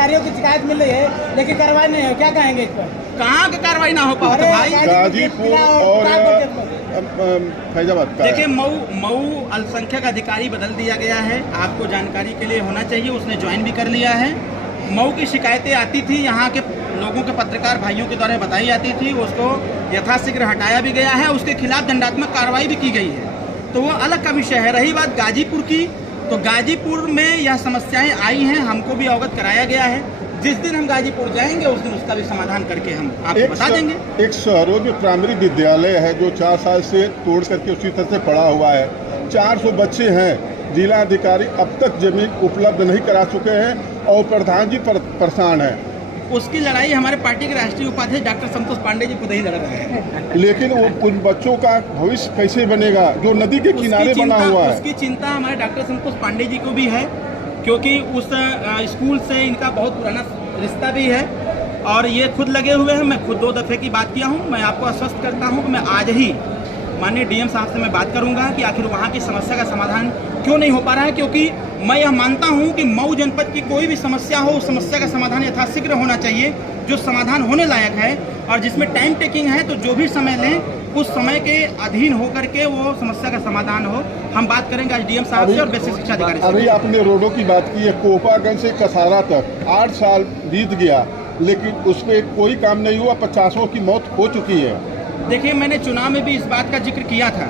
अधिकारियों की शिकायत मिल रही है लेकिन कार्रवाई नहीं है, क्या कहेंगे इस पर? कहाँ की कार्रवाई ना हो पाए भाई? गाजीपुर और फैजाबाद का देखिए, मऊ अल्पसंख्यक अधिकारी बदल दिया गया है, आपको जानकारी के लिए होना चाहिए, उसने ज्वाइन भी कर लिया है। मऊ की शिकायतें आती थी, यहाँ के लोगों के पत्रकार भाइयों के द्वारा बताई जाती थी, उसको यथाशीघ्र हटाया भी गया है, उसके खिलाफ दंडात्मक कार्रवाई भी की गई है, तो वो अलग का विषय है। रही बात गाजीपुर की, तो गाजीपुर में यह समस्याएं आई हैं, हमको भी अवगत कराया गया है। जिस दिन हम गाजीपुर जाएंगे उस दिन उसका भी समाधान करके हम आपको बता देंगे। एक शहरों में प्राइमरी विद्यालय है जो 4 साल से तोड़ करके उसी तरह से पड़ा हुआ है, 400 बच्चे हैं, जिला अधिकारी अब तक जमीन उपलब्ध नहीं करा चुके हैं और प्रधान जी परेशान है। उसकी लड़ाई हमारे पार्टी के राष्ट्रीय उपाध्यक्ष डॉक्टर संतोष पांडे जी खुद ही लड़ रहे हैं। लेकिन वो उन बच्चों का भविष्य कैसे बनेगा जो नदी के किनारे बना हुआ है? उसकी चिंता हमारे डॉक्टर संतोष पांडे जी को भी है, क्योंकि उस स्कूल से इनका बहुत पुराना रिश्ता भी है और ये खुद लगे हुए हैं। मैं खुद 2 दफ़े की बात किया हूँ। मैं आपको आश्वस्त करता हूँ कि मैं आज ही माननीय डीएम साहब से मैं बात करूंगा कि आखिर वहाँ की समस्या का समाधान क्यों नहीं हो पा रहा है, क्योंकि मैं यह मानता हूँ कि मऊ जनपद की कोई भी समस्या हो, उस समस्या का समाधान यथाशीघ्र होना चाहिए, जो समाधान होने लायक है और जिसमें टाइम टेकिंग है, तो जो भी समय लें उस समय के अधीन होकर के वो समस्या का समाधान हो। हम बात करेंगे आज डीएम साहब से और बेसिक शिक्षा अधिकारी से। अभी आपने रोडों की बात की है, कोपागंज से कसारा तक 8 साल बीत गया लेकिन उस पर कोई काम नहीं हुआ, 50 की मौत हो चुकी है। देखिए, मैंने चुनाव में भी इस बात का जिक्र किया था।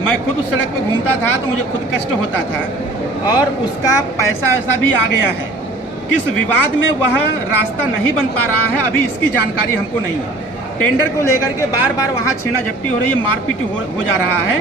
मैं खुद उस सड़क पर घूमता था तो मुझे खुद कष्ट होता था और उसका पैसा वैसा भी आ गया है। किस विवाद में वह रास्ता नहीं बन पा रहा है अभी इसकी जानकारी हमको नहीं है। टेंडर को लेकर के बार बार वहाँ छीना झपटी हो रही है, मारपीट हो जा रहा है,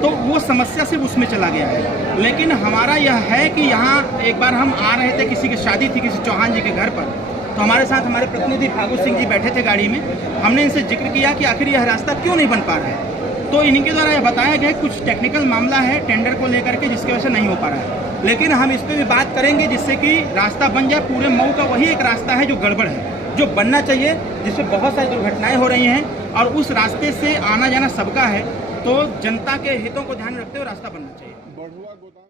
तो वो समस्या सिर्फ उसमें चला गया है। लेकिन हमारा यह है कि यहाँ एक बार हम आ रहे थे, किसी की शादी थी किसी चौहान जी के घर पर, तो हमारे साथ हमारे प्रतिनिधि फागू सिंह जी बैठे थे गाड़ी में। हमने इनसे जिक्र किया कि आखिर यह रास्ता क्यों नहीं बन पा रहा है, तो इनके द्वारा यह बताया गया कुछ टेक्निकल मामला है टेंडर को लेकर के जिसकी वजह से नहीं हो पा रहा है। लेकिन हम इस पर भी बात करेंगे जिससे कि रास्ता बन जाए। पूरे मऊ का वही एक रास्ता है जो गड़बड़ है, जो बनना चाहिए, जिसमें बहुत सारी दुर्घटनाएं हो रही हैं और उस रास्ते से आना जाना सबका है, तो जनता के हितों को ध्यान रखते हुए रास्ता बनना चाहिए।